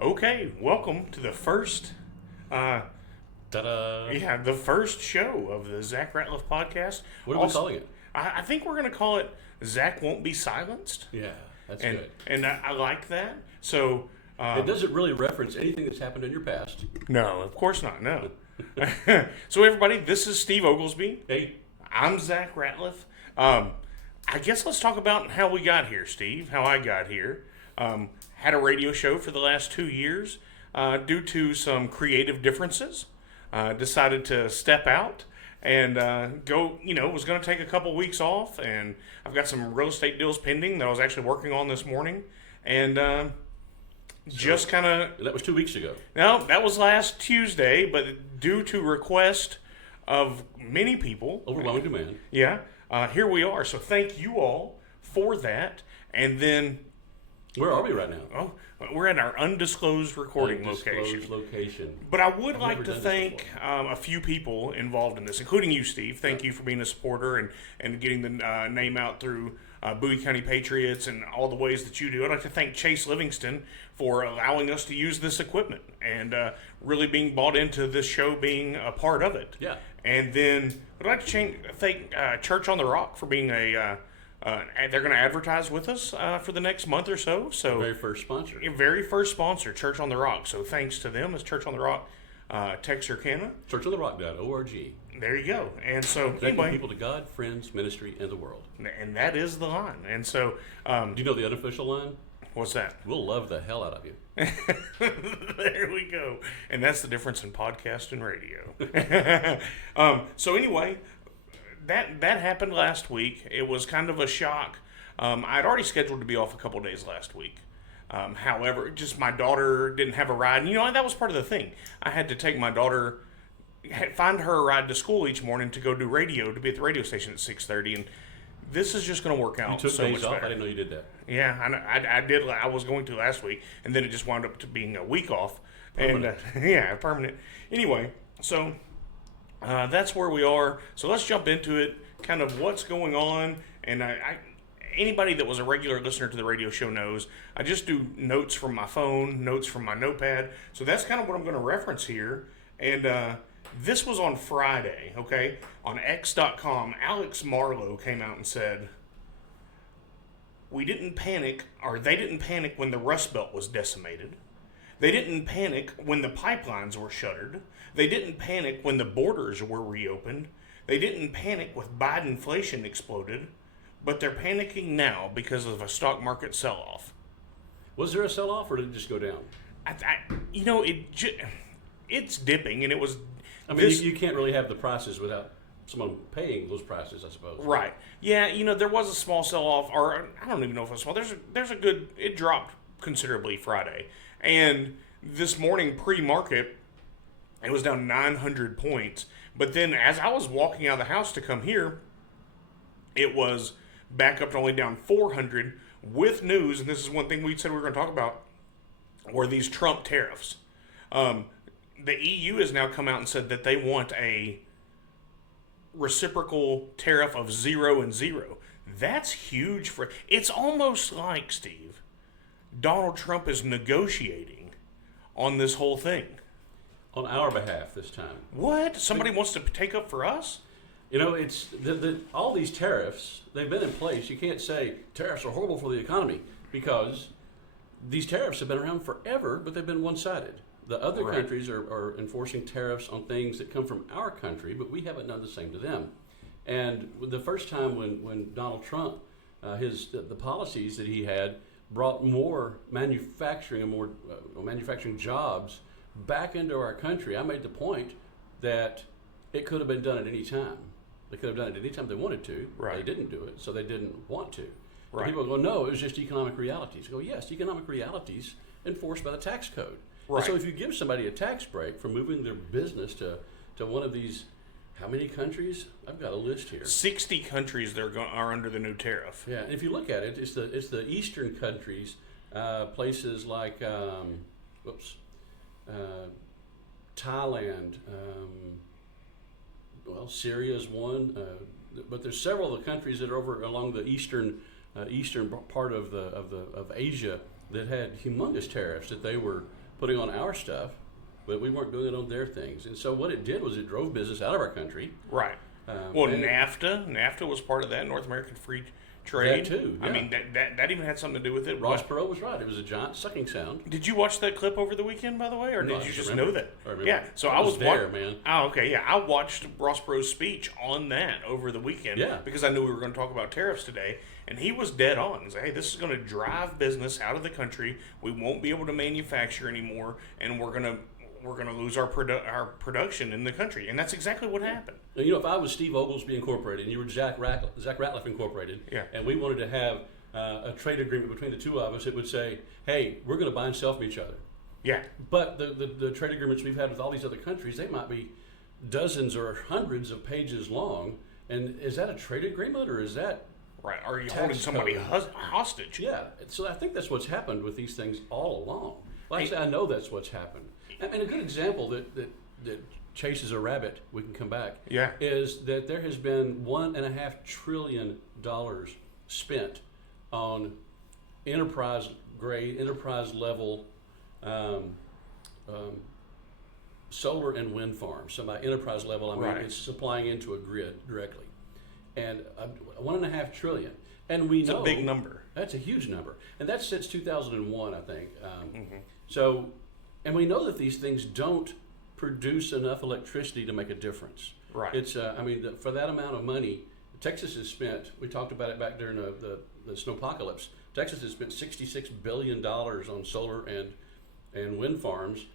Okay, welcome to the first, Ta-da! the first show of the Zach Ratliff podcast. What are we calling it? I think we're going to call it Zach Won't Be Silenced. Yeah, that's and good. and I like that. So It doesn't really reference anything that's happened in your past. no, of course not. No. So everybody, this is Steve Oglesby. Hey, I'm Zach Ratliff. I guess let's talk about how we got here, Steve. How I got here. Had a radio show for the last 2 years. Due to some creative differences, decided to step out and go. Was going to take a couple weeks off, and I've got some real estate deals pending that I was actually working on this morning, and just kind of. that was 2 weeks ago. No, that was last Tuesday, but due to request of many people, Overwhelming demand. yeah, here we are. So thank you all for that, and then. Where are we right now? Oh, we're at our undisclosed recording Undisclosed location. location. But I would I've like never to done this thank before. a few people involved in this, including you, Steve. Thank you for being a supporter and getting the name out through Bowie County Patriots and all the ways that you do. I'd like to thank Chase Livingston for allowing us to use this equipment and really being bought into this show being a part of it. Yeah. And then I'd like to thank Church on the Rock for being they're going to advertise with us for the next month or so. So Very first sponsor. very first sponsor, Church on the Rock. So thanks to them, it's Church on the Rock, Texarkana. Churchontherock.org. There you go. And so Connecting anyway, people to God, friends, ministry, and the world. and that is the line. And so, Do you know the unofficial line? what's that? We'll love the hell out of you. There we go. And that's the difference in podcast and radio. So anyway, that happened last week. It was kind of a shock. I'd already scheduled to be off a couple days last week. However, just my daughter didn't have a ride. And, that was part of the thing. I had to take my daughter, find her a ride to school each morning to go do radio, to be at the radio station at 6:30. And this is just going to work out You took so days much off. better. I didn't know you did that. Yeah, I did. I was going to last week, and then it just wound up to being a week off. Permanent. And yeah, permanent. Anyway, so that's where we are. So let's jump into it. Kind of what's going on, and anybody that was a regular listener to the radio show knows I just do notes from my phone, notes from my notepad. So that's kind of what I'm going to reference here. And this was on Friday. Okay, on X.com, Alex Marlowe came out and said, "We didn't panic, or they didn't panic when the Rust Belt was decimated. They didn't panic when the pipelines were shuttered. They didn't panic when the borders were reopened. They didn't panic with Biden inflation exploded. But they're panicking now because of a stock market sell-off." Was there a sell-off, or did it just go down? It's dipping, and it was. I mean, you can't really have the prices without someone paying those prices, I suppose. Right. Yeah, there was a small sell-off, or I don't even know if it was small. There's a good, it dropped considerably Friday. And this morning, pre-market, it was down 900 points. But then as I was walking out of the house to come here, it was back up to only down 400 with news, and this is one thing we said we were going to talk about, were these Trump tariffs. The EU has now come out and said that they want a reciprocal tariff of 0 and 0. That's huge it's almost like, Steve, Donald Trump is negotiating on this whole thing. On our behalf this time. What? Somebody wants to take up for us? It's all these tariffs, they've been in place. You can't say tariffs are horrible for the economy because these tariffs have been around forever, but they've been one-sided. The other Right. countries are enforcing tariffs on things that come from our country, but we haven't done the same to them. And the first time when Donald Trump, the policies that he had brought more manufacturing and more manufacturing jobs back into our country, I made the point that it could have been done at any time. They could have done it at any time they wanted to. Right. They didn't do it, so they didn't want to. Right. And people go, no, it was just economic realities. I go, yes, economic realities enforced by the tax code. Right. And so if you give somebody a tax break for moving their business to one of these, how many countries? I've got a list here. 60 countries are under the new tariff. Yeah, and if you look at it, it's the eastern countries, places like, Thailand. Syria is one, but there's several of the countries that are over along the eastern part of Asia that had humongous tariffs that they were putting on our stuff, but we weren't doing it on their things. And so what it did was it drove business out of our country. Right. Well, NAFTA was part of that, North American Free Trade. That too, I yeah. mean, that even had something to do with it. Ross Perot was right. It was a giant sucking sound. Did you watch that clip over the weekend, by the way, or No, did I you just remember. know that? I remember. Yeah, so I was there, man. Oh, okay, yeah. I watched Ross Perot's speech on that over the weekend Yeah. because I knew we were going to talk about tariffs today, and he was dead on. He's like, hey, this is going to drive business out of the country. We won't be able to manufacture anymore, and we're going to lose our production in the country, and that's exactly what happened. Now, you know, if I was Steve Oglesby Incorporated and you were Zach Ratliff Incorporated, Yeah. and we wanted to have a trade agreement between the two of us, it would say, hey, we're going to buy and sell from each other. Yeah. But the trade agreements we've had with all these other countries, they might be dozens or hundreds of pages long. And is that a trade agreement, or is that Right. Are you tax holding somebody code? hostage? Yeah, so I think that's what's happened with these things all along. Like I say, I know that's what's happened. I mean, a good example that chases a rabbit, we can come back, Yeah. is that there has been $1.5 trillion spent on enterprise grade, enterprise level solar and wind farms. So by enterprise level, I mean Right. it's supplying into a grid directly. And $1.5 trillion. And we It's know a big number. that's a huge number, and that's since 2001, I think. So, and we know that these things don't produce enough electricity to make a difference. Right. It's, I mean, for that amount of money, Texas has spent. We talked about it back during the snowpocalypse. Texas has spent $66 billion on solar and wind farms,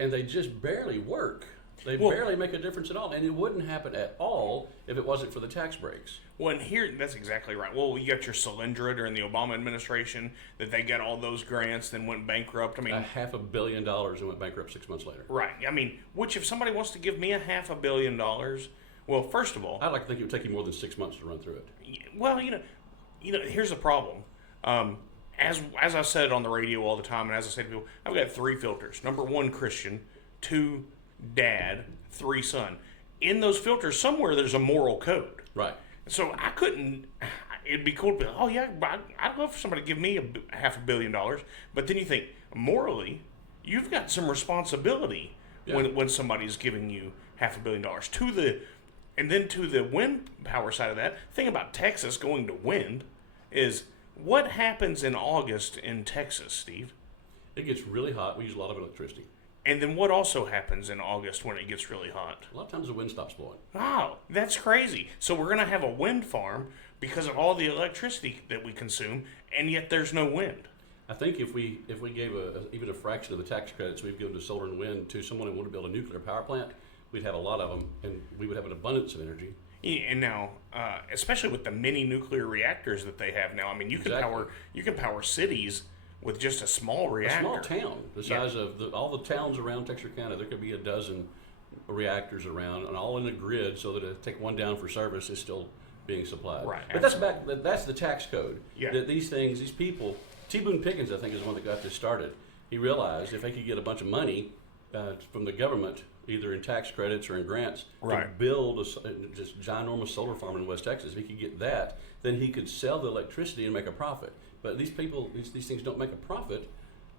and they just barely work. They barely make a difference at all, and it wouldn't happen at all if it wasn't for the tax breaks. Well, and here, that's exactly right. Well, you got your Solyndra during the Obama administration, that they got all those grants, then went bankrupt. I mean, $500 million and went bankrupt 6 months later. right. I mean, which if somebody wants to give me $500 million, well, first of all, I'd like to think it would take you more than 6 months to run through it. well, here's the problem. As I said on the radio all the time, and as I say to people, I've got 3 filters. Number 1, Christian. 2, dad. 3, son. In those filters, somewhere there's a moral code. Right. So I couldn't. It'd be cool to be, oh yeah, I'd love for somebody to give me $500 million. But then you think morally, you've got some responsibility when somebody's giving you $500 million to the wind power side of that. Thing about Texas going to wind is what happens in August in Texas, Steve, It gets really hot. We use a lot of electricity. and then what also happens in August when it gets really hot. A lot of times the wind stops blowing. Wow, that's crazy. So we're going to have a wind farm because of all the electricity that we consume, and yet there's no wind. I think if we gave even a fraction of the tax credits we've given to solar and wind to someone who wanted to build a nuclear power plant, we'd have a lot of them, and we would have an abundance of energy. Yeah, and now, especially with the mini nuclear reactors that they have now, I mean, you Exactly. can power cities with just a small reactor. A small town, the size of all the towns around Texarkana, there could be a dozen reactors around, and all in a grid, so that to take one down for service is still being supplied. Right, But that's the tax code. Yeah. That these people, T. Boone Pickens, I think, is the one that got this started. He realized if they could get a bunch of money from the government, either in tax credits or in grants, to Right. build just ginormous solar farm in West Texas, if he could get that, then he could sell the electricity and make a profit. But these things don't make a profit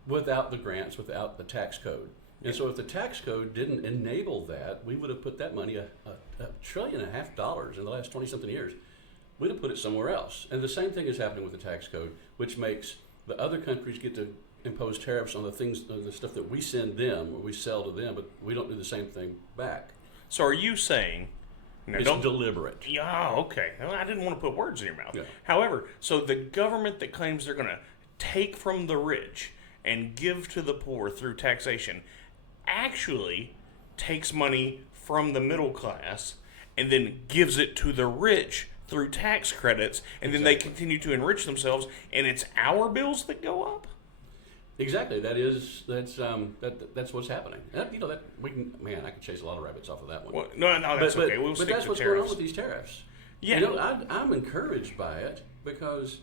without the grants, without the tax code. And so if the tax code didn't enable that, we would have put that money, $1.5 trillion in the last 20-something years. We'd have put it somewhere else. And the same thing is happening with the tax code, which makes the other countries get to impose tariffs on the stuff that we send them or we sell to them, but we don't do the same thing back. So are you saying... Now, It's deliberate. Yeah, okay. Well, I didn't want to put words in your mouth. Yeah. However, so the government that claims they're going to take from the rich and give to the poor through taxation actually takes money from the middle class and then gives it to the rich through tax credits, and then they continue to enrich themselves, and it's our bills that go up? Exactly. That's what's happening. And, I could chase a lot of rabbits off of that one. Well, no, that's okay. We'll stick that's to what's going on tariffs. with these tariffs. Yeah. I'm encouraged by it because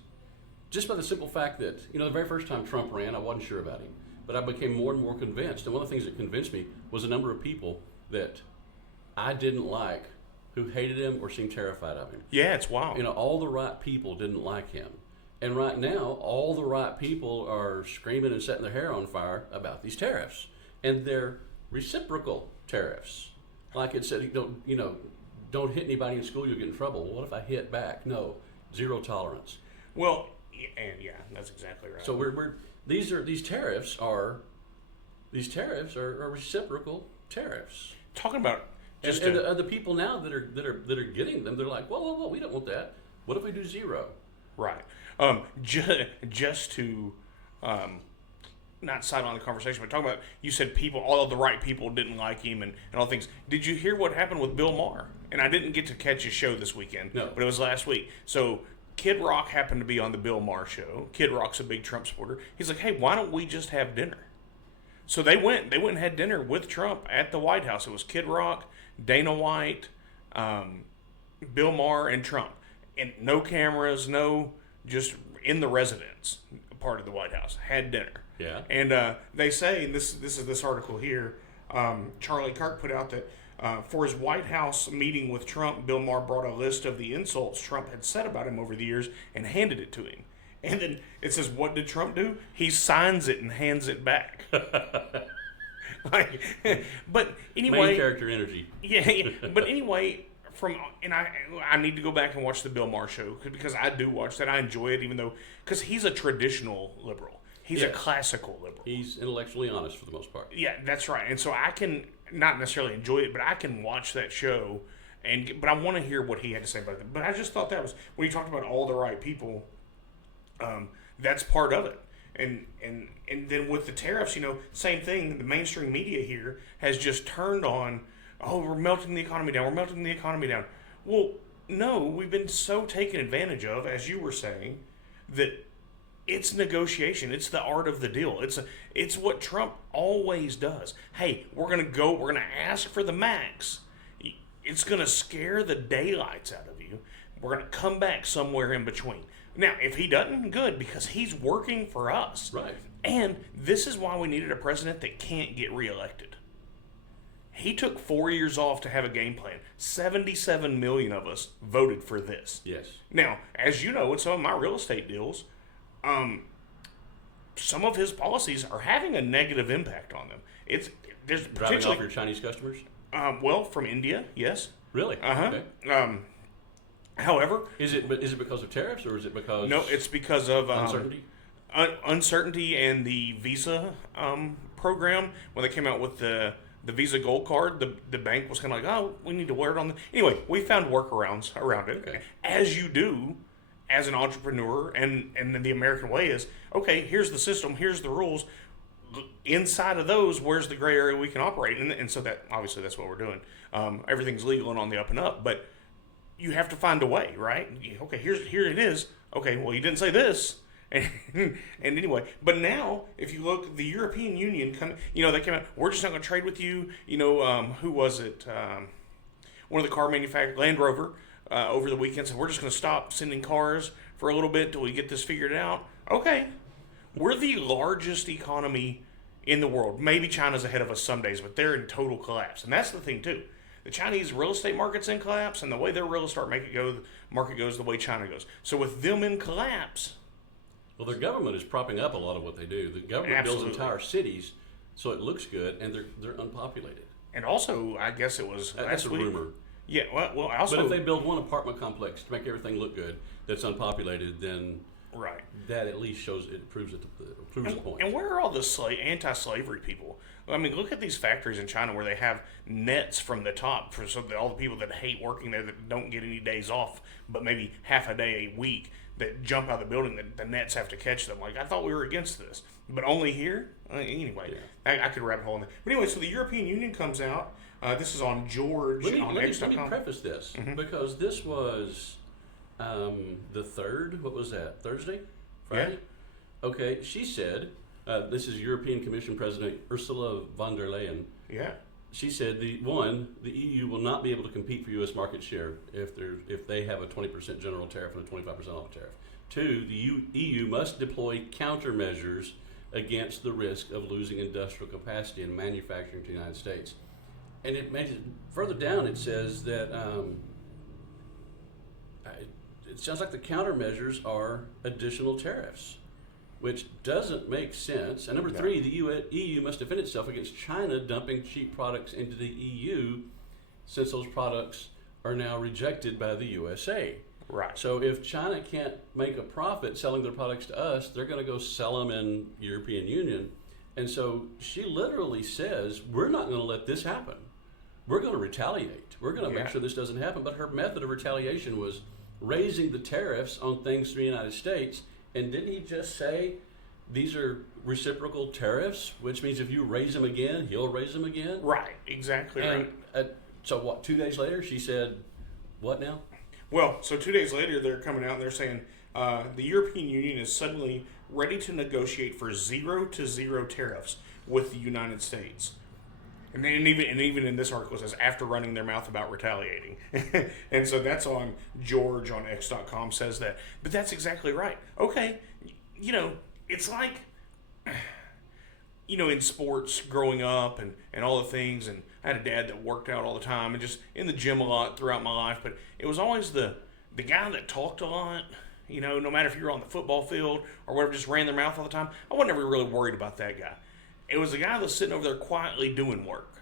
just by the simple fact that, the very first time Trump ran, I wasn't sure about him, but I became more and more convinced. And one of the things that convinced me was the number of people that I didn't like who hated him or seemed terrified of him. Yeah, it's wild. All the right people didn't like him. And right now, all the right people are screaming and setting their hair on fire about these tariffs, and they're reciprocal tariffs. Like it said, don't hit anybody in school, you'll get in trouble. Well, what if I hit back? No, zero tolerance. Well, and yeah, that's exactly right. So these tariffs are reciprocal tariffs. Talking about just And the people now that are getting them, they're like, whoa, we don't want that. What if we do zero? right. Just to not side on the conversation, but talking about, you said all of the right people didn't like him and all things. Did you hear what happened with Bill Maher? And I didn't get to catch his show this weekend, No. but it was last week. So Kid Rock happened to be on the Bill Maher show. Kid Rock's a big Trump supporter. He's like, hey, why don't we just have dinner? So they went and had dinner with Trump at the White House. It was Kid Rock, Dana White, Bill Maher, and Trump. And no cameras, just in the residence part of the White House. Had dinner. Yeah. And they say, and this is this article here, Charlie Kirk put out that for his White House meeting with Trump, Bill Maher brought a list of the insults Trump had said about him over the years and handed it to him. And then it says, what did Trump do? He signs it and hands it back. But anyway, Main character energy. yeah. But anyway, I need to go back and watch the Bill Maher show because I do watch that. I enjoy it, even though because he's a traditional liberal. He's a Yes. classical liberal. He's intellectually honest for the most part. Yeah, that's right. And so I can not necessarily enjoy it, but I can watch that show, but I want to hear what he had to say about it. But I just thought that was when you talked about all the right people. That's part of it. And then with the tariffs, same thing. The mainstream media here has just turned on. Oh, we're melting the economy down. We're melting the economy down. Well, no, we've been so taken advantage of, as you were saying, that it's negotiation. It's the art of the deal. It's what Trump always does. Hey, we're gonna ask for the max. It's gonna scare the daylights out of you. We're gonna come back somewhere in between. Now, if he doesn't, good, because he's working for us. Right. And this is why we needed a president that can't get reelected. He took 4 years off to have a game plan. 77 million of us voted for this. Yes. Now, as you know, with some of my real estate deals, some of his policies are having a negative impact on them. There's Driving potentially off your Chinese customers? well, from India, yes. Really? Okay. Okay. However, Is it because of tariffs or is it because no, it's because of uncertainty? Uncertainty and the Visa program. When they came out with the Visa Gold Card, the bank was kind of like, oh, we need to wear it on the... Anyway, we found workarounds around it, Okay. as you do as an entrepreneur, and then the American way is, okay, here's the system, here's the rules. Inside of those, where's the gray area we can operate? And so that, obviously, that's what we're doing. Everything's legal and on the up and up, but you have to find a way, right? Okay, here it is. Okay, well, you didn't say this. And anyway, but now, if you look, the European Union, they came out, we're just not going to trade with you. Who was it? One of the car manufacturers, Land Rover, over the weekend said, we're just going to stop sending cars for a little bit till we get this figured out. Okay. We're the largest economy in the world. Maybe China's ahead of us some days, but they're in total collapse. And that's the thing, too. The Chinese real estate market's in collapse, and the way their real estate market goes the way China goes. So with them in collapse... Well, their government is propping up a lot of what they do. The government Absolutely. builds entire cities so it looks good, and they're unpopulated. And also, I guess it was That's last a week. rumor. Yeah, well, also... But if they build one apartment complex to make everything look good that's unpopulated, then right. that at least proves the point. And where are all the anti-slavery people? I mean, look at these factories in China where they have nets from the top so that all the people that hate working there that don't get any days off, but maybe half a day a week, that jump out of the building, that the nets have to catch them. Like, I thought we were against this, but only here? Anyway, yeah. I could rabbit hole in that. But anyway, so the European Union comes out. This is on George on X.com. Let me preface this, because this was the 3rd, what was that, Thursday? Friday? Yeah. Okay, she said, this is European Commission President Ursula von der Leyen. Yeah. She said, the EU will not be able to compete for U.S. market share if they have a 20% general tariff and a 25% off tariff. 2, the EU must deploy countermeasures against the risk of losing industrial capacity and manufacturing to the United States. And it mentions further down. It says that it sounds like the countermeasures are additional tariffs, which doesn't make sense. And number three, the EU must defend itself against China dumping cheap products into the EU, since those products are now rejected by the USA. Right. So if China can't make a profit selling their products to us, they're going to go sell them in European Union. And so she literally says, we're not going to let this happen. We're going to retaliate. We're going to make sure this doesn't happen. But her method of retaliation was raising the tariffs on things from the United States. And didn't he just say these are reciprocal tariffs, which means if you raise them again, he'll raise them again? Right, exactly And, right. So what, 2 days later, she said, what now? Well, so 2 days later, they're coming out and they're saying the European Union is suddenly ready to negotiate for 0 tariffs with the United States. And even in this article it says after running their mouth about retaliating. And so that's on George on X.com says that. But that's exactly right. Okay, it's like, in sports growing up and all the things, and I had a dad that worked out all the time and just in the gym a lot throughout my life, but it was always the guy that talked a lot, no matter if you were on the football field or whatever, just ran their mouth all the time. I wasn't ever really worried about that guy. It was the guy that was sitting over there quietly doing work.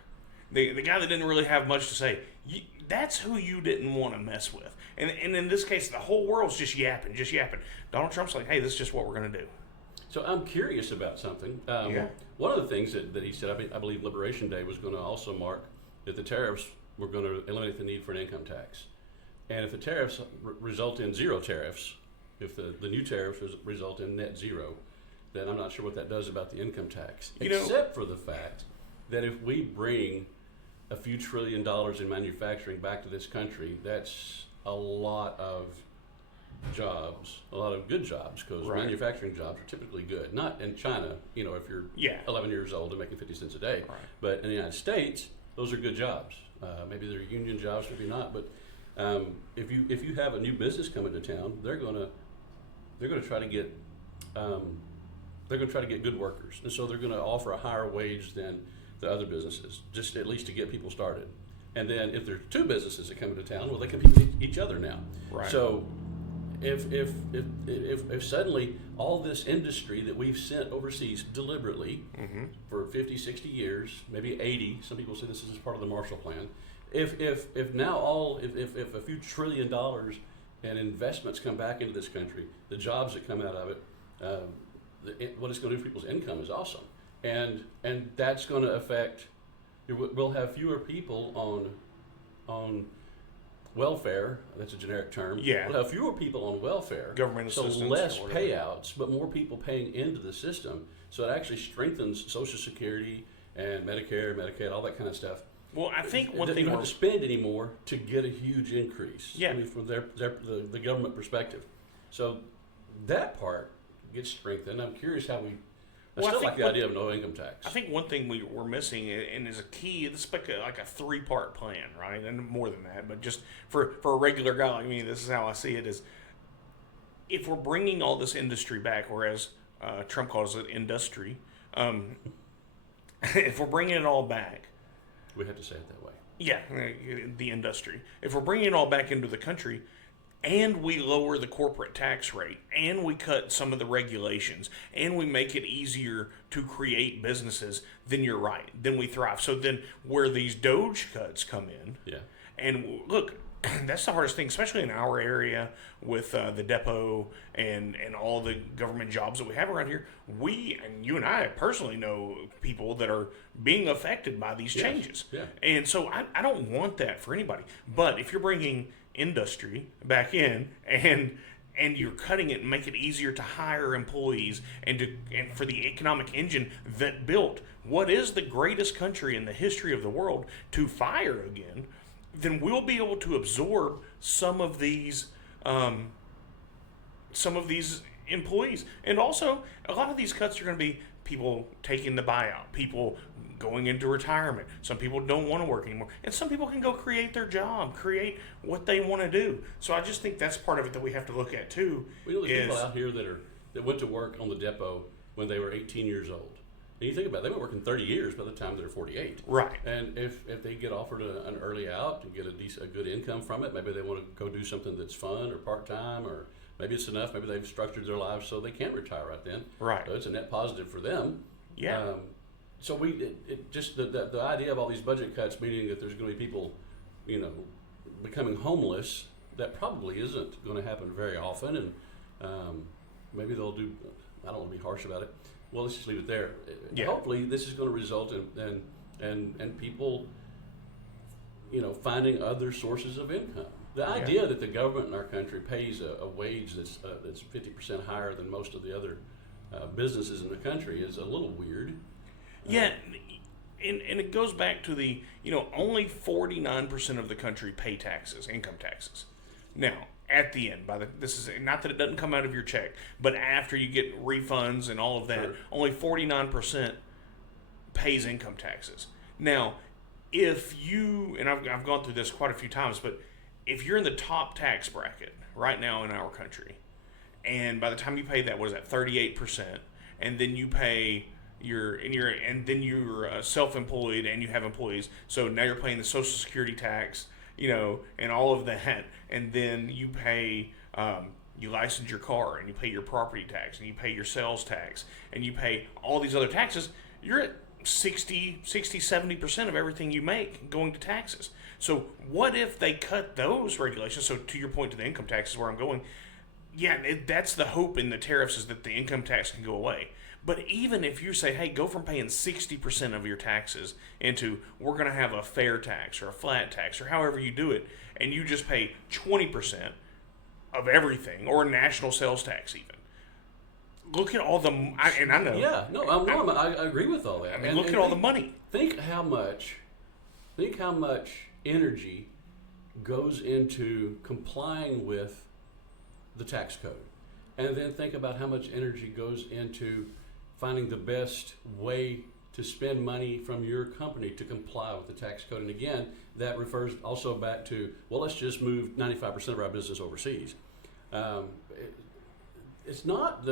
The guy that didn't really have much to say. That's who you didn't want to mess with. And in this case, the whole world's just yapping. Donald Trump's like, hey, this is just what we're going to do. So I'm curious about something. One of the things that he said, I believe Liberation Day was going to also mark that the tariffs were going to eliminate the need for an income tax. And if the tariffs result in 0 tariffs, if the new tariffs result in net 0, then I'm not sure what that does about the income tax. Except for the fact that if we bring a few $1 trillion in manufacturing back to this country, that's a lot of jobs, a lot of good jobs, because manufacturing jobs are typically good. Not in China, if you're 11 years old and making 50 cents a day. Right. But in the United States, those are good jobs. Maybe they're union jobs, maybe not. But if you have a new business coming to town, they're going to try to get good workers, and so they're going to offer a higher wage than the other businesses, just at least to get people started. And then if there's 2 businesses that come into town, well, they compete with each other now. Right. So if suddenly all this industry that we've sent overseas deliberately for 50, 60 years, maybe 80, some people say this is part of the Marshall Plan. If a few $1 trillion in investments come back into this country, the jobs that come out of it, what it's going to do for people's income is awesome. And that's going to affect, we'll have fewer people on welfare. That's a generic term. Yeah. We'll have fewer people on welfare. Government assistance. So less payouts, but more people paying into the system. So it actually strengthens Social Security and Medicare, Medicaid, all that kind of stuff. Well, I think one thing you don't have to spend anymore to get a huge increase. Yeah. From the government perspective. So that part gets strengthened. I'm curious how we. I still like the idea of no income tax. I think one thing we're missing, and is a key, this is like a 3-part plan, right? And more than that, but just for a regular guy like me, this is how I see it, is if we're bringing all this industry back, or as Trump calls it, industry, if we're bringing it all back. We have to say it that way. Yeah, the industry. If we're bringing it all back into the country, and we lower the corporate tax rate, and we cut some of the regulations, and we make it easier to create businesses, then you're right. Then we thrive. So then where these Doge cuts come in, and look, that's the hardest thing, especially in our area with the depot and all the government jobs that we have around here. We, and you and I personally know people that are being affected by these changes. Yeah. And so I don't want that for anybody. But if you're bringing industry back in and you're cutting it and make it easier to hire employees and for the economic engine that built what is the greatest country in the history of the world to fire again, then we'll be able to absorb some of these employees. And also, a lot of these cuts are going to be people taking the buyout, people going into retirement. Some people don't want to work anymore. And some people can go create their job, create what they want to do. So I just think that's part of it that we have to look at too. We know there's people out here that went to work on the depot when they were 18 years old. And you think about it, they've been working 30 years by the time they're 48. Right. And if they get offered an early out and get a good income from it, maybe they want to go do something that's fun or part-time, or maybe it's enough, maybe they've structured their lives so they can retire right then. Right. So it's a net positive for them. Yeah. So it just the idea of all these budget cuts, meaning that there's going to be people, becoming homeless, that probably isn't going to happen very often, and maybe they'll do. I don't want to be harsh about it. Well, let's just leave it there. Yeah. Hopefully, this is going to result in people, finding other sources of income. The idea that the government in our country pays a wage that's 50% higher than most of the other businesses in the country is a little weird. Yeah, and it goes back to the, only 49% of the country pay taxes, income taxes. Now, at the end, this is not that it doesn't come out of your check, but after you get refunds and all of that, Sure. only 49% pays income taxes. Now, if you, and I've gone through this quite a few times, but if you're in the top tax bracket right now in our country, and by the time you pay that, what is that, 38%, and then you pay and then you're self-employed and you have employees, so now you're paying the Social Security tax, and all of that, and then you pay, you license your car, and you pay your property tax, and you pay your sales tax, and you pay all these other taxes, you're at 70% of everything you make going to taxes. So what if they cut those regulations? So to your point to the income tax is where I'm going. Yeah, that's the hope in the tariffs, is that the income tax can go away. But even if you say, hey, go from paying 60% of your taxes into, we're going to have a fair tax or a flat tax or however you do it, and you just pay 20% of everything, or a national sales tax even. Look at all the, and I know. Yeah, no, I agree with all that. I mean, look at all the money. Think how much energy goes into complying with the tax code, and then think about how much energy goes into finding the best way to spend money from your company to comply with the tax code. And again, that refers also back to, well, let's just move 95% of our business overseas. It's not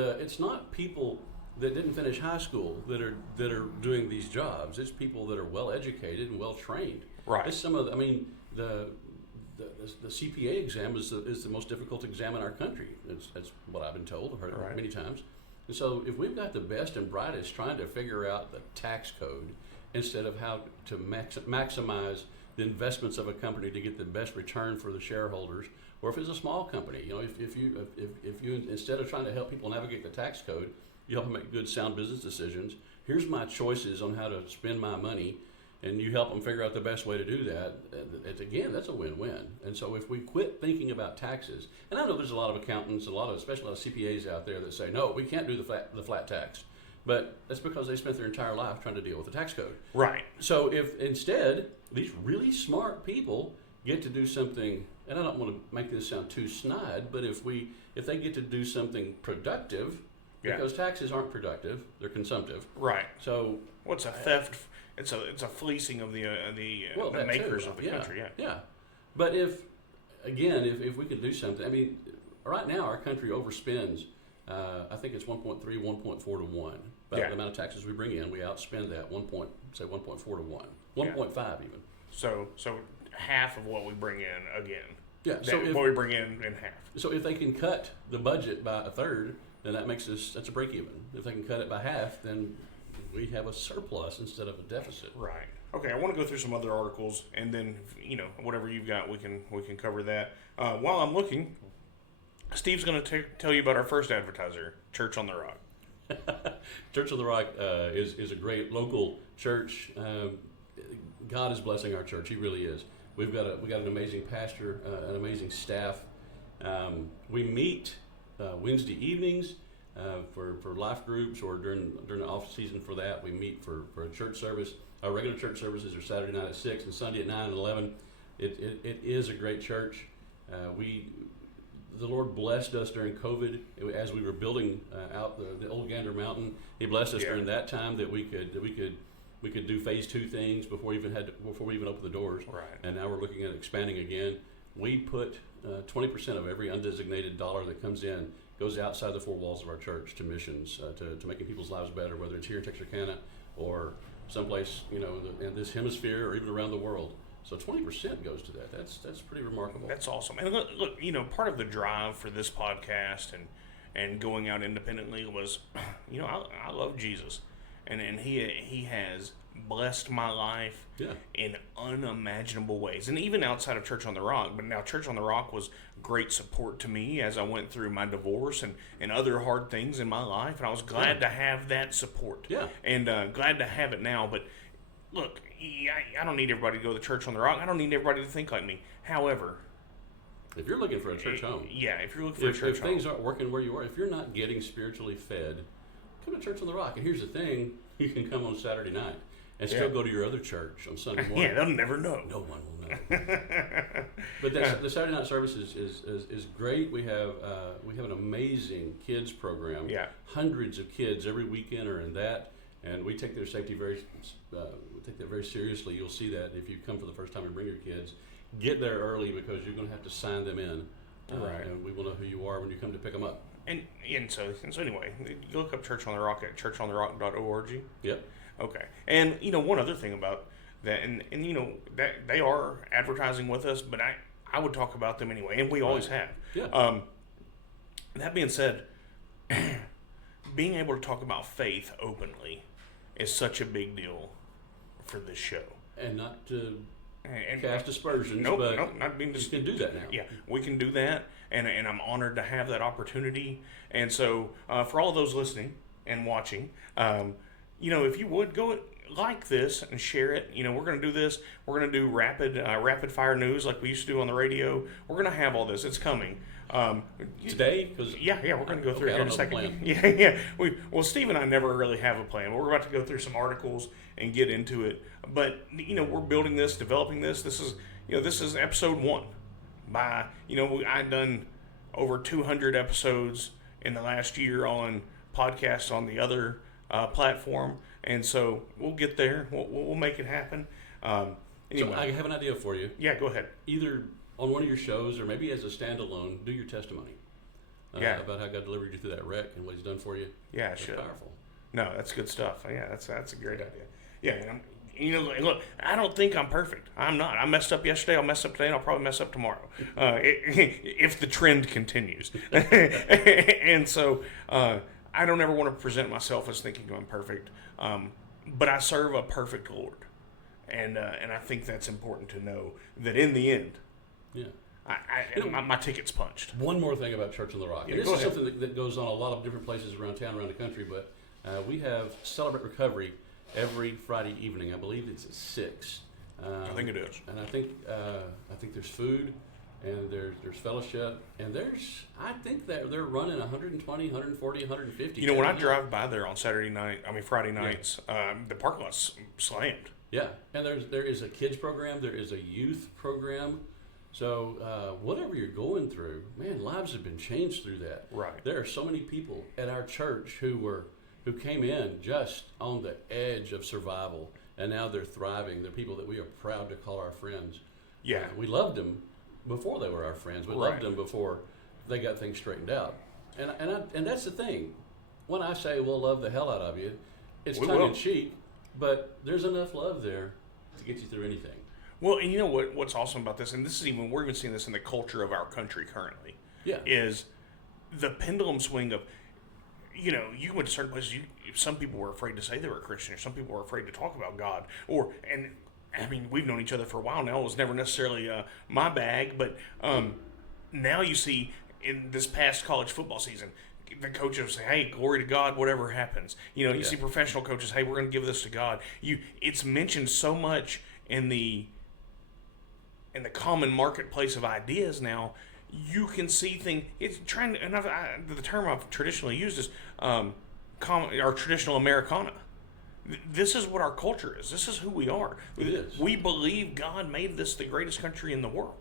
people that didn't finish high school that are doing these jobs. It's people that are well educated and well trained. Right. It's some of the CPA exam is the most difficult exam in our country. That's what I've been told. I've heard it many times. And so if we've got the best and brightest trying to figure out the tax code instead of how to maximize the investments of a company to get the best return for the shareholders, or if it's a small company, if you instead of trying to help people navigate the tax code, you help them make good, sound business decisions. Here's my choices on how to spend my money, and you help them figure out the best way to do that. Again, that's a win-win. And so if we quit thinking about taxes, and I know there's a lot of accountants, especially a lot of CPAs out there that say, no, we can't do the flat tax. But that's because they spent their entire life trying to deal with the tax code. Right. So if instead these really smart people get to do something, and I don't want to make this sound too snide, but if they get to do something productive, because taxes aren't productive, they're consumptive. Right. So what's a theft? It's a fleecing of the makers of the country. Yeah. But if we could do something, I mean, right now our country overspends. I think it's 1.3, 1.4 to 1. About the amount of taxes we bring in, we outspend that 1.4 to 1, 1.5 even. So half of what we bring in again. Yeah. What we bring in half. So if they can cut the budget by a third, then that's a break even. If they can cut it by half, then we have a surplus instead of a deficit. Right. Okay, I want to go through some other articles, and then whatever you've got, we can cover that. While I'm looking, Steve's going to tell you about our first advertiser, Church on the Rock. Church on the Rock is a great local church. God is blessing our church. He really is. We got an amazing pastor, an amazing staff. We meet Wednesday evenings. For life groups, or during the off season for that, we meet for a church service. Our regular church services are Saturday night at 6 and Sunday at 9 and 11. It is a great church. The Lord blessed us during COVID as we were building out the old Gander Mountain. He blessed us during that time that we could do phase 2 things before we even opened the doors. Right. And now we're looking at expanding again. We put 20% of every undesignated dollar that comes in goes outside the 4 walls of our church to missions, to making people's lives better, whether it's here in Texarkana or someplace, in this hemisphere or even around the world. So 20% goes to that. That's pretty remarkable. That's awesome. And look, part of the drive for this podcast and going out independently was, I love Jesus, and he has blessed my life in unimaginable ways, and even outside of Church on the Rock. But now Church on the Rock was great support to me as I went through my divorce and other hard things in my life, and I was glad to have that support. Yeah. And glad to have it now. But look, I don't need everybody to go to Church on the Rock. I don't need everybody to think like me. However, if you're looking for a church home, if you're looking for a church if home, things aren't working where you are, if you're not getting spiritually fed, come to Church on the Rock. And here's the thing: you can come on Saturday night and still go to your other church on Sunday morning. Yeah, they'll never know. No one will know. But the Saturday night service is great. We have an amazing kids program. Yeah, hundreds of kids every weekend are in that, and we take their safety very seriously. You'll see that if you come for the first time and bring your kids. Get there early because you're going to have to sign them in. Right. And we will know who you are when you come to pick them up. And so anyway, you look up Church on the Rock at churchontherock.org. Yep. Okay. And one other thing about that, and that they are advertising with us, but I would talk about them anyway, and we always have. Yeah. That being said, being able to talk about faith openly is such a big deal for this show. And not to and cast aspersions, nope, but not being you can do that now. Yeah, we can do that, and I'm honored to have that opportunity. And so, for all of those listening and watching, if you would go like this and share it. We're going to do this. We're going to do rapid fire news like we used to do on the radio. We're going to have all this. It's coming. Today? Yeah, we're going to go through it here in a second. Yeah. Steve and I never really have a plan. We're about to go through some articles and get into it. But we're building this, developing this. This is episode 1. I've done over 200 episodes in the last year on podcasts on the other platform, and so we'll get there. We'll make it happen. Anyway. So I have an idea for you. Yeah, go ahead. Either on one of your shows or maybe as a standalone, do your testimony about how God delivered you through that wreck and what He's done for you. Yeah, That's powerful. No, that's good stuff. Yeah, that's a great idea. Yeah, and look, I don't think I'm perfect. I'm not. I messed up yesterday. I'll mess up today, and I'll probably mess up tomorrow if the trend continues. And so I don't ever want to present myself as thinking I'm perfect, but I serve a perfect Lord, and I think that's important to know that in the end, my ticket's punched. One more thing about Church on the Rock. Yeah, and this is something that goes on a lot of different places around town, around the country, but we have Celebrate Recovery every Friday evening. I believe it's at 6. I think it is. And I think there's food, and there's fellowship, and I think that they're running 120, 140, 150. When I drive by there on Friday nights, the parking lot's slammed. Yeah, and there is a kids program, there is a youth program. So whatever you're going through, man, lives have been changed through that. Right. There are so many people at our church who came in just on the edge of survival, and now they're thriving. They're people that we are proud to call our friends. Yeah. We loved them before they were our friends. We loved them before they got things straightened out. And that's the thing. When I say we'll love the hell out of you, it's tongue in cheek, but there's enough love there to get you through anything. Well, and what's awesome about this, and we're even seeing this in the culture of our country currently, is the pendulum swing of, you went to certain places, some people were afraid to say they were a Christian, or some people were afraid to talk about God, we've known each other for a while now. It was never necessarily my bag, but now you see in this past college football season, the coaches say, "Hey, glory to God, whatever happens." You see professional coaches, "Hey, we're going to give this to God." It's mentioned so much in the common marketplace of ideas now. You can see things. It's trying to. And the term I've traditionally used is our traditional Americana. This is what our culture is. This is who we are. It is. We believe God made this the greatest country in the world.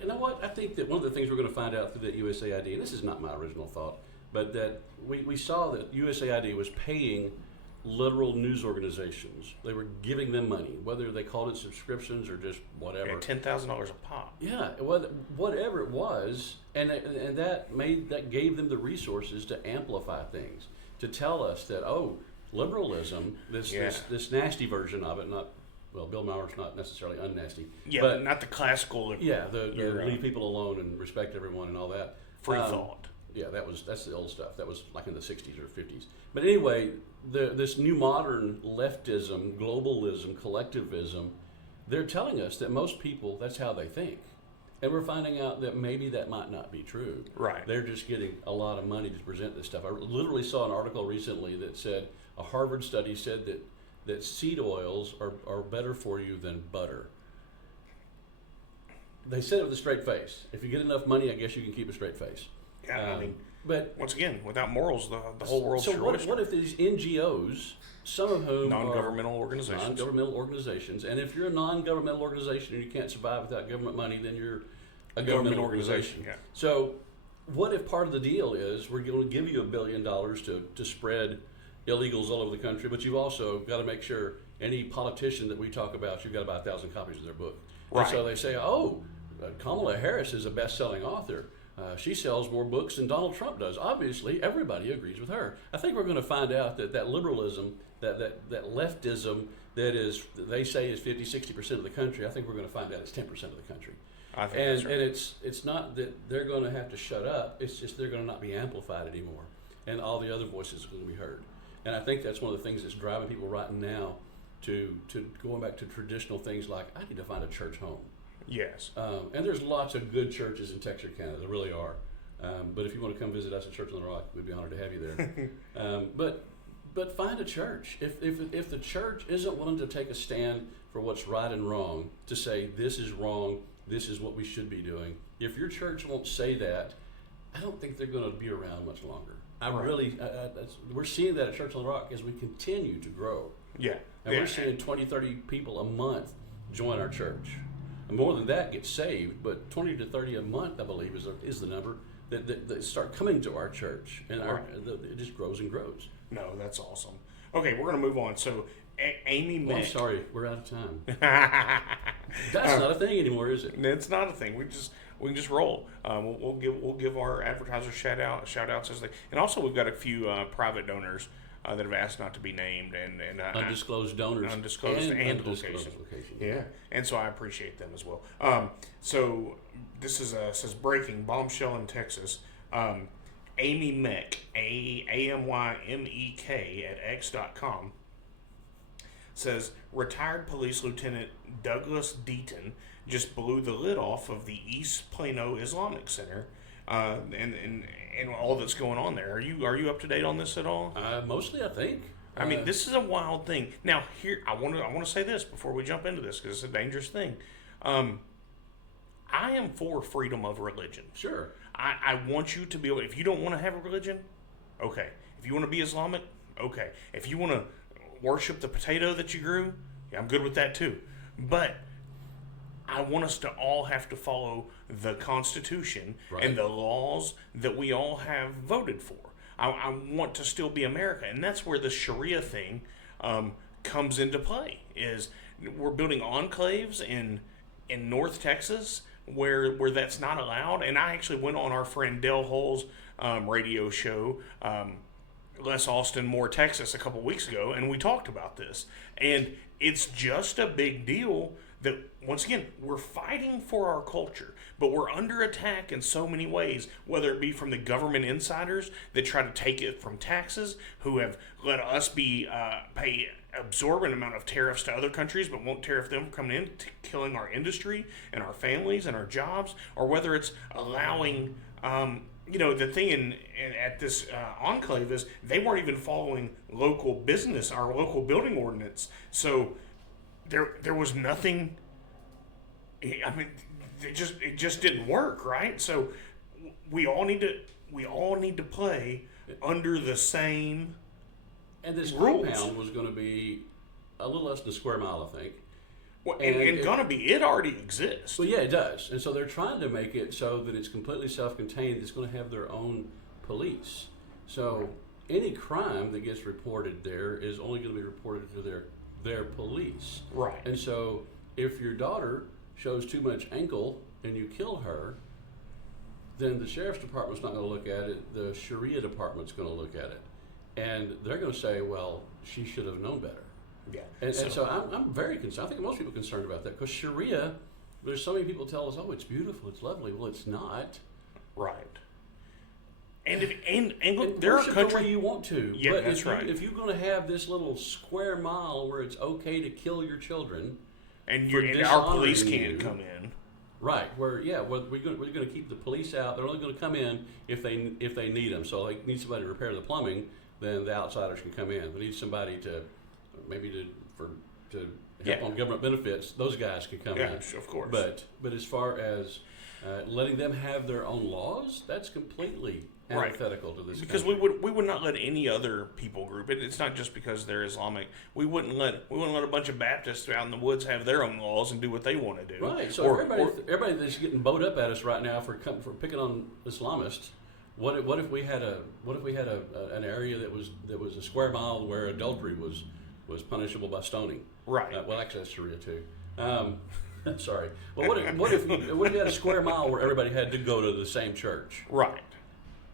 You know what? I think that one of the things we're going to find out through that USAID, and this is not my original thought, but that we saw that USAID was paying literal news organizations. They were giving them money, whether they called it subscriptions or just whatever. Yeah, $10,000 a pop. Yeah, whatever it was, and that gave them the resources to amplify things, to tell us that liberalism, this nasty version of it, not, well, Bill Maher's not necessarily unnasty. Yeah, but not the classical liberal. yeah, the leave people alone and respect everyone and all that. Free thought. Yeah, that's the old stuff. That was like in the 60s or 50s. But anyway, this new modern leftism, globalism, collectivism, they're telling us that most people, that's how they think. And we're finding out that maybe that might not be true. Right. They're just getting a lot of money to present this stuff. I literally saw an article recently that said a Harvard study said that seed oils are better for you than butter. They said it with a straight face. If you get enough money, I guess you can keep a straight face. Yeah, I mean, but once again, without morals, the whole world's so your what, oyster. what if these NGOs, some of whom Non-governmental are organizations. non-governmental organizations, and if you're a non-governmental organization and you can't survive without government money, then you're a government organization. Yeah. So what if part of the deal is we're going to give you $1 billion to spread illegals all over the country, but you've also got to make sure any politician that we talk about, you've got to buy 1,000 copies of their book. Right. And so they say, Kamala Harris is a best-selling author. She sells more books than Donald Trump does. Obviously, everybody agrees with her. I think we're going to find out that liberalism, that leftism that is, they say is 50, 60% of the country, I think we're going to find out it's 10% of the country. I think And that's right. and it's not that they're going to have to shut up. It's just they're going to not be amplified anymore, and all the other voices are going to be heard. And I think that's one of the things that's driving people right now to going back to traditional things like, I need to find a church home. Yes. And there's lots of good churches in Texarkana. There really are. But if you want to come visit us at Church on the Rock, we'd be honored to have you there. But find a church. If the church isn't willing to take a stand for what's right and wrong, to say this is wrong, this is what we should be doing. If your church won't say that, I don't think they're going to be around much longer. We're seeing that at Church on the Rock as we continue to grow. Yeah. And we're seeing 20, 30 people a month join our church. And more than that get saved, but 20 to 30 a month, I believe, is the number that start coming to our church. And it just grows and grows. No, that's awesome. Okay, we're going to move on. So, Amy Well, I'm Mack. sorry, we're out of time. That's not a thing anymore, is it? It's not a thing. We can just roll. We'll give our advertisers shout outs as they, and also we've got a few private donors that have asked not to be named and Undisclosed donors. undisclosed and undisclosed location. location. Yeah, and so I appreciate them as well. So this is says breaking bombshell in Texas. Amy Meck, AMYMEK at X.com says retired police lieutenant Douglas Deaton just blew the lid off of the East Plano Islamic Center, and all that's going on there. Are you up to date on this at all? Mostly, I think. I mean, this is a wild thing. Now, here I want to say this before we jump into this because it's a dangerous thing. I am for freedom of religion. Sure. I want you to be able. If you don't want to have a religion, okay. If you want to be Islamic, okay. If you want to worship the potato that you grew, yeah, I'm good with that too. But I want us to all have to follow the Constitution and the laws that we all have voted for. I want to still be America, and that's where the Sharia thing comes into play. Is we're building enclaves in North Texas where that's not allowed. And I actually went on our friend Dale Hull's radio show, Less Austin, More Texas, a couple weeks ago, and we talked about this. And it's just a big deal that, once again, we're fighting for our culture, but we're under attack in so many ways, whether it be from the government insiders that try to take it from taxes, who have let us pay absorbent amount of tariffs to other countries, but won't tariff them coming in, killing our industry and our families and our jobs, or whether it's allowing, the thing at this enclave is they weren't even following local business, our local building ordinance. So there was nothing. I mean, it just didn't work, right? So we all need to play under the same. And this rules. compound was going to be a little less than a square mile, I think. Well, and it already exists. Well, yeah, it does. And so they're trying to make it so that it's completely self-contained. It's going to have their own police. So any crime that gets reported there is only going to be reported to their police. Right. And so if your daughter shows too much ankle and you kill her, then the sheriff's department's not going to look at it. The Sharia department's going to look at it. and they're going to say, well, she should have known better. Yeah. And so I'm very concerned. I think most people are concerned about that because Sharia, there's so many people tell us, oh, it's beautiful, it's lovely. Well, it's not. Right. And look, there are worship countries the way you want to. Yeah, but that's right. If you're going to have this little square mile where it's okay to kill your children, and for our police dishonoring can't you. come in. right? We're going to keep the police out. They're only going to come in if they need them. So they need somebody to repair the plumbing, then the outsiders can come in. They need somebody to help on government benefits. Those guys can come in. Yeah, of course. But as far as letting them have their own laws, that's completely antithetical to this. Because country. we would not let any other people group. It's not just because they're Islamic. We wouldn't let a bunch of Baptists out in the woods have their own laws and do what they want to do. Right. So everybody that's getting bowed up at us right now for picking on Islamists. What if we had an area that was a square mile where adultery was punishable by stoning? Right. Well, actually, that's Sharia too. Sorry. Well, what if you had a square mile where everybody had to go to the same church? Right.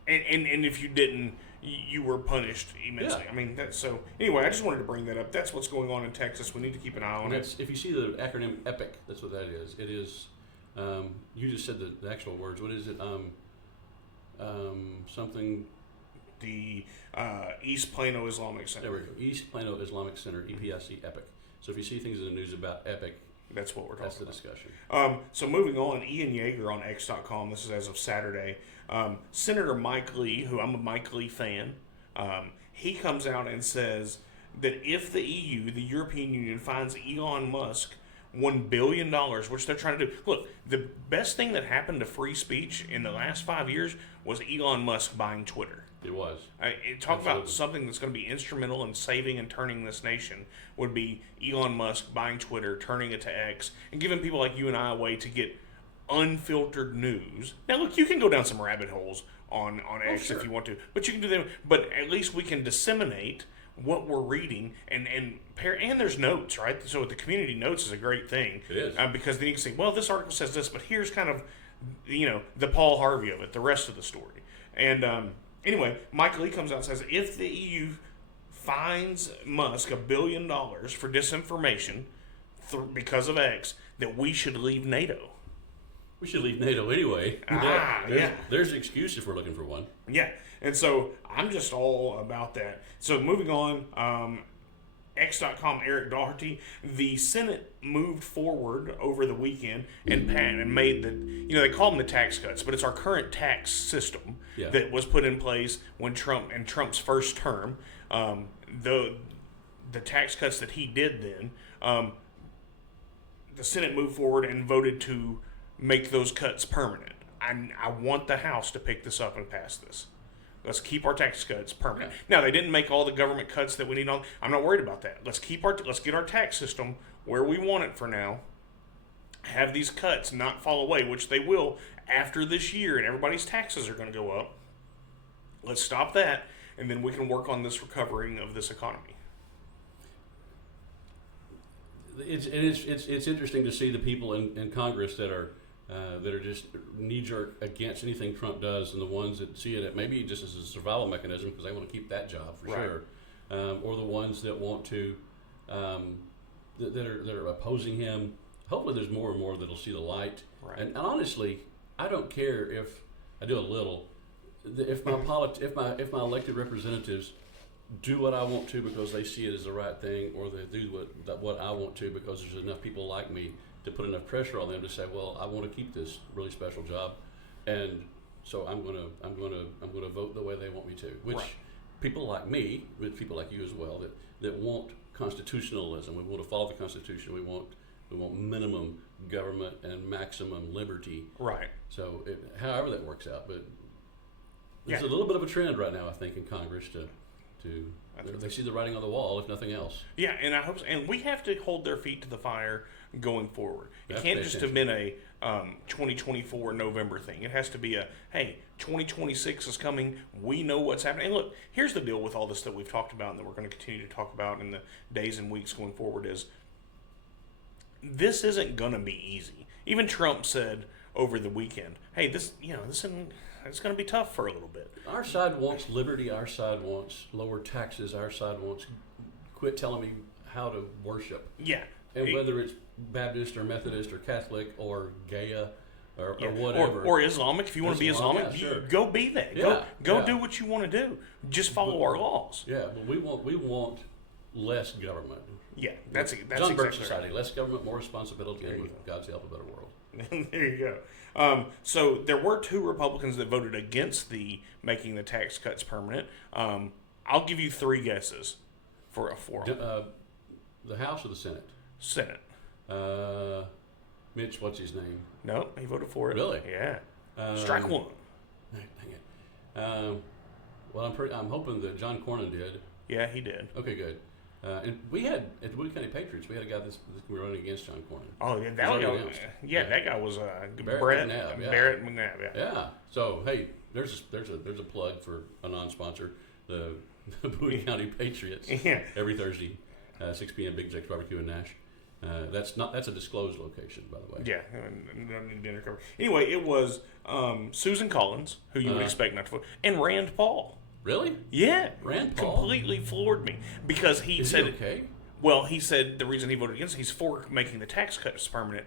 And if you didn't, you were punished immensely. Yeah. I mean, that's so. Anyway, I just wanted to bring that up. That's what's going on in Texas. We need to keep an eye on it. If you see the acronym EPIC, that's what that is. It is. You just said the actual words. What is it? Something. The East Plano Islamic Center. There we go. East Plano Islamic Center, EPIC, EPIC. So if you see things in the news about EPIC, that's what we're talking that's the about. discussion. So moving on, Ian Yeager on X.com, this is as of Saturday, Senator Mike Lee, who I'm a Mike Lee fan, he comes out and says that if the EU, the European Union, finds Elon Musk $1 billion, which they're trying to do. Look, the best thing that happened to free speech in the last 5 years was Elon Musk buying Twitter. It was. Talk about something that's going to be instrumental in saving and turning this nation would be Elon Musk buying Twitter, turning it to X, and giving people like you and I a way to get unfiltered news. Now, look, you can go down some rabbit holes on X sure. if you want to, but you can do them. But at least we can disseminate what we're reading, and there's notes, right? So the community notes is a great thing. It is. Because then you can say, well, this article says this, but here's kind of, the Paul Harvey of it, the rest of the story. And anyway, Mike Lee comes out and says, if the EU fines Musk $1 billion for disinformation because of X, that we should leave NATO. We should leave NATO anyway. There's an excuse if we're looking for one. Yeah, and so I'm just all about that. So moving on, X.com, Eric Doherty, the Senate moved forward over the weekend and made they call them the tax cuts, but it's our current tax system that was put in place when Trump's first term. The tax cuts that he did then, the Senate moved forward and voted to make those cuts permanent. I want the House to pick this up and pass this. Let's keep our tax cuts permanent. Okay. Now, they didn't make all the government cuts that we need on. I'm not worried about that. Let's get our tax system where we want it for now. Have these cuts not fall away, which they will after this year, and everybody's taxes are going to go up. Let's stop that, and then we can work on this recovering of this economy. It's interesting to see the people in Congress that are just knee-jerk against anything Trump does, and the ones that see it maybe just as a survival mechanism because they want to keep that job for sure, or the ones that want to that are opposing him. Hopefully, there's more and more that'll see the light. Right. And honestly, I don't care if I do a little. If my elected representatives do what I want to because they see it as the right thing, or they do what I want to because there's enough people like me to put enough pressure on them to say, well, I want to keep this really special job, and so I'm gonna vote the way they want me to. Which people like me, with people like you as well, that want constitutionalism. We want to follow the Constitution. We want minimum government and maximum liberty. Right. So however that works out, but there's a little bit of a trend right now, I think, in Congress to they see the writing on the wall, if nothing else. Yeah, and I hope so. And we have to hold their feet to the fire going forward. It can't just have been a 2024 November thing. It has to be hey, 2026 is coming. We know what's happening. And look, here's the deal with all this that we've talked about and that we're going to continue to talk about in the days and weeks going forward is this isn't going to be easy. Even Trump said over the weekend. Hey, this it's going to be tough for a little bit. Our side wants liberty. Our side wants lower taxes. Our side wants quit telling me how to worship. Yeah. And whether it's Baptist or Methodist or Catholic or Gaia or Yeah. whatever. Or Islamic, if you want to be Islam, Islamic, yeah, sure. go be that. Yeah, Go yeah. do what you want to do. Just follow our laws. Yeah, but we want less government. Yeah, that's John Birch exactly Society, right. less government, more responsibility, There and you with go. God's help, a better world. There you go. So there were 2 Republicans that voted against the making the tax cuts permanent. I'll give you 3 guesses for The House or the Senate? Senate. Mitch, what's his name? No, he voted for it. Really? Yeah. Strike 1. Dang it. Well, I'm hoping that John Cornyn did. Yeah, he did. Okay, good. And we had at the Wood County Patriots, we had a guy that's running against John Cornyn. Oh, yeah, He's that already guy. announced. Yeah, that guy was Barrett McNabb, yeah. Barrett McNabb. Yeah. Yeah. So hey, there's a plug for a non-sponsor, the Bowie County Patriots. Yeah. Every Thursday, 6 p.m. Big Jack's Barbecue in Nash. That's a disclosed location, by the way. Yeah, and don't need dinner cover. Anyway, it was Susan Collins, who you would expect not to vote, and Rand Paul. Really? Yeah, Rand Paul? completely floored me because he Is said he okay? Well, he said the reason he voted against it, he's for making the tax cuts permanent,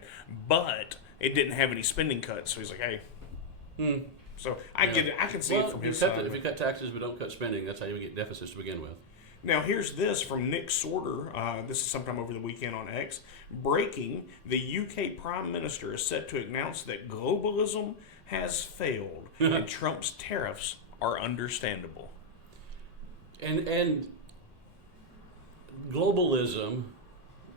but it didn't have any spending cuts. So he's like, hey. So I get it. I can see it from his side. If you cut taxes but don't cut spending, that's how you get deficits to begin with. Now, here's this from Nick Sorter. This is sometime over the weekend on X. Breaking, the UK Prime Minister is set to announce that globalism has failed and Trump's tariffs are understandable. And globalism,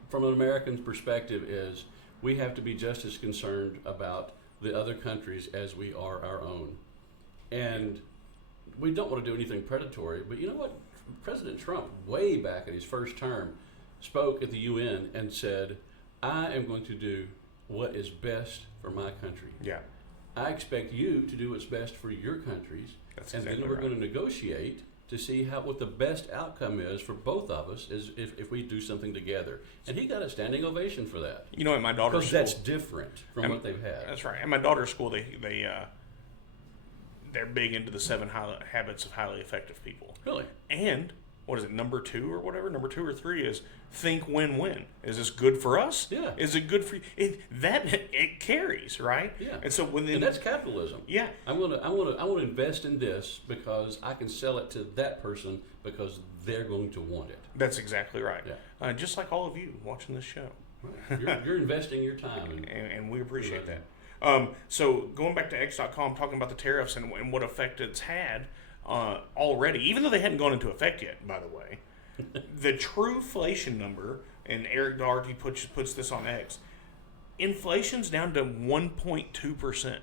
from an American's perspective, is we have to be just as concerned about the other countries as we are our own. And we don't want to do anything predatory, but you know what? President Trump, way back in his first term, spoke at the UN and said, I am going to do what is best for my country. Yeah. I expect you to do what's best for your countries. That's and exactly then we're right. going to negotiate to see what the best outcome is for both of us is if we do something together. And he got a standing ovation for that. You know, at my daughter's Because school, that's different from what they've had. That's right. At my daughter's school, they're big into the 7 habits of highly effective people. Really? And what is it, number 2 or whatever? Number 2 or 3 is think win-win. Is this good for us? Yeah. Is it good for you? It carries, right? Yeah. And so And that's capitalism. yeah. I want to invest in this because I can sell it to that person because they're going to want it. That's exactly right. Yeah. Just like all of you watching this show. You're investing your time. And we appreciate that. So going back to X.com, talking about the tariffs and what effect it's had already, even though they hadn't gone into effect yet, by the way, the true inflation number, and Eric Doherty puts this on X, inflation's down to 1.2%.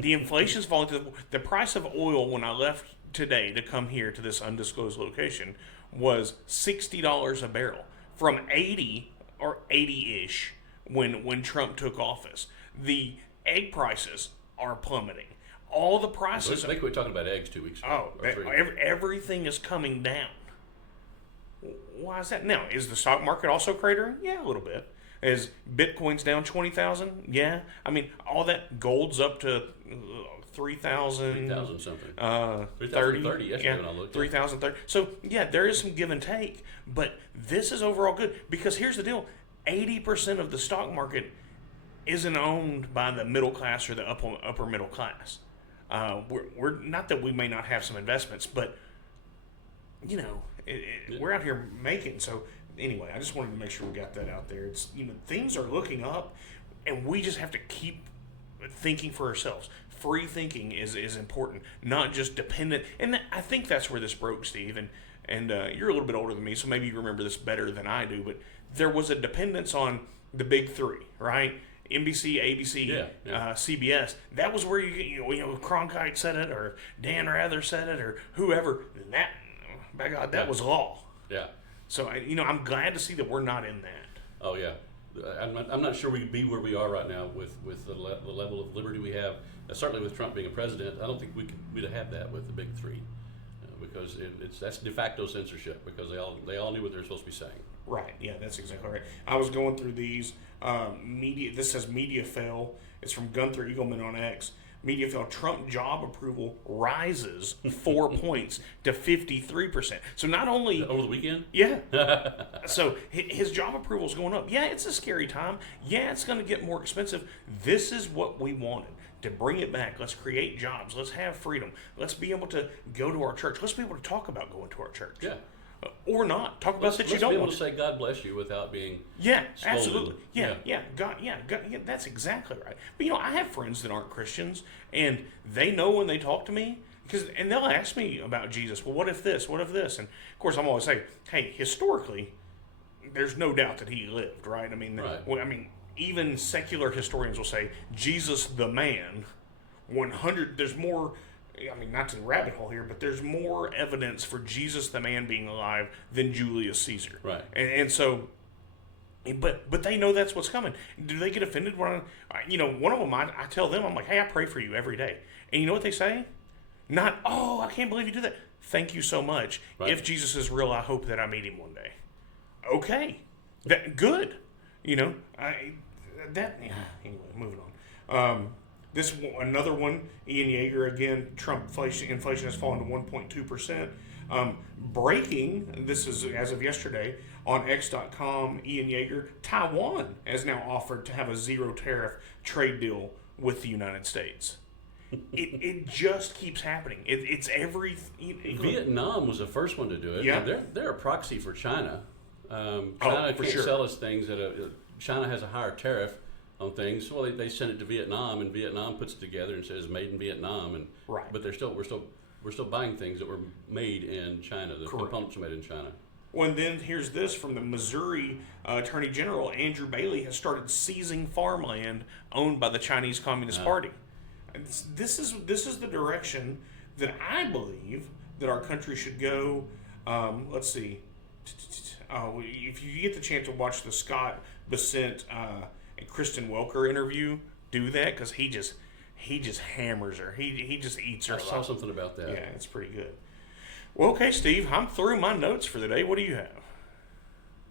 The inflation's falling to the price of oil when I left today to come here to this undisclosed location was $60 a barrel from 80 or 80-ish when Trump took office. The egg prices are plummeting. All the prices. They quit talking about eggs 2 weeks ago. Everything is coming down. Why is that? Now, is the stock market also cratering? Yeah, a little bit. Is Bitcoin's down 20,000? Yeah. I mean, all that gold's up to 3,000. 3,000 something. 30 yesterday when I looked. 3,030. So, yeah, there is some give and take, but this is overall good because here's the deal. 80% of the stock market isn't owned by the middle class or the upper middle class. We're not that we may not have some investments, but you know, we're out here making. So anyway, I just wanted to make sure we got that out there. It's things are looking up, and we just have to keep thinking for ourselves. Free thinking is important, not just dependent. And I think that's where this broke, Steve. And you're a little bit older than me, so maybe you remember this better than I do. But there was a dependence on the big 3, right? NBC, ABC, CBS. That was where Cronkite said it, or Dan Rather said it, or whoever. That, by God, that was law. Yeah. So I'm glad to see that we're not in that. Oh yeah. I'm not sure we'd be where we are right now with the level of liberty we have. Certainly with Trump being a president, I don't think we'd have had that with the big 3. because that's de facto censorship because they all knew what they were supposed to be saying. Right. Yeah, that's exactly right. I was going through these media. This says media fail. It's from Gunther Eagleman on X. Media fail. Trump job approval rises 4 points to 53%. So not only Over the weekend? yeah. So his job approval is going up. Yeah, it's a scary time. Yeah, it's going to get more expensive. This is what we wanted. To bring it back. Let's create jobs. Let's have freedom. Let's be able to go to our church. Let's be able to talk about going to our church. Yeah. Or not. Talk about that you Let's don't be able want to say God bless you without being yeah, scolded. absolutely. Yeah. God, that's exactly right. But I have friends that aren't Christians, and they know when they talk to me, and they'll ask me about Jesus. Well, what if this? What if this? And of course, I'm always saying, hey, historically, there's no doubt that he lived, right? I mean, Right. Even secular historians will say Jesus the man. 100. There's more. Not to the rabbit hole here, but there's more evidence for Jesus the man being alive than Julius Caesar. Right. And so, but they know that's what's coming. Do they get offended when one of them? I tell them, I'm like, hey, I pray for you every day, and you know what they say? Not, oh, I can't believe you do that. Thank you so much. Right. If Jesus is real, I hope that I meet him one day. Okay, good. Anyway, moving on. This another one, Ian Yeager again. Trump inflation has fallen to 1.2%. Breaking. This is as of yesterday on X.com. Ian Yeager. Taiwan has now offered to have a zero tariff trade deal with the United States. It just keeps happening. It's every. Vietnam was the first one to do it. Yeah. They're a proxy for China. China for can't sure. sell us things China has a higher tariff on things. Well, they send it to Vietnam, and Vietnam puts it together and says "Made in Vietnam." And Right. But we're still buying things that were made in China. The components are made in China. Well, and then here's this from the Missouri Attorney General Andrew Bailey has started seizing farmland owned by the Chinese Communist Party. And this is the direction that I believe that our country should go. Let's see. If you get the chance to watch the Scott Bessent and Kristen Welker interview, do that because he just hammers her. He just eats her. I saw something about that. Yeah, it's pretty good. Well, okay, Steve, I'm through my notes for the day. What do you have?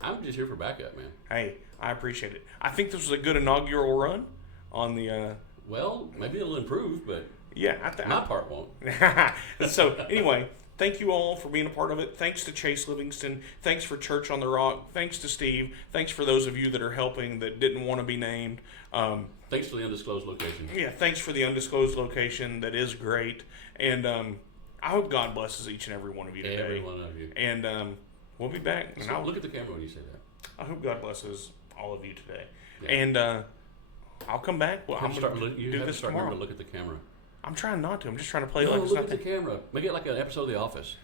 I'm just here for backup, man. Hey, I appreciate it. I think this was a good inaugural run on the. Well, maybe it'll improve, but Yeah, my part won't. So anyway, thank you all for being a part of it. Thanks to Chase Livingston. Thanks for Church on the Rock. Thanks to Steve. Thanks for those of you that are helping that didn't want to be named. Thanks for the undisclosed location. Yeah, thanks for the undisclosed location. That is great. And I hope God blesses each and every one of you today. Every one of you. And we'll be back. And So look at the camera when you say that. I hope God blesses all of you today. Yeah. And I'll come back. Well, I'm going to You do have to this start tomorrow. remembering to look at the camera. I'm trying not to. I'm just trying to play No, like it's look at the nothing. camera. Make it like an episode of The Office.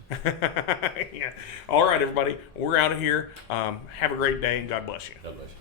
Yeah. All right, everybody. We're out of here. Have a great day, and God bless you. God bless you.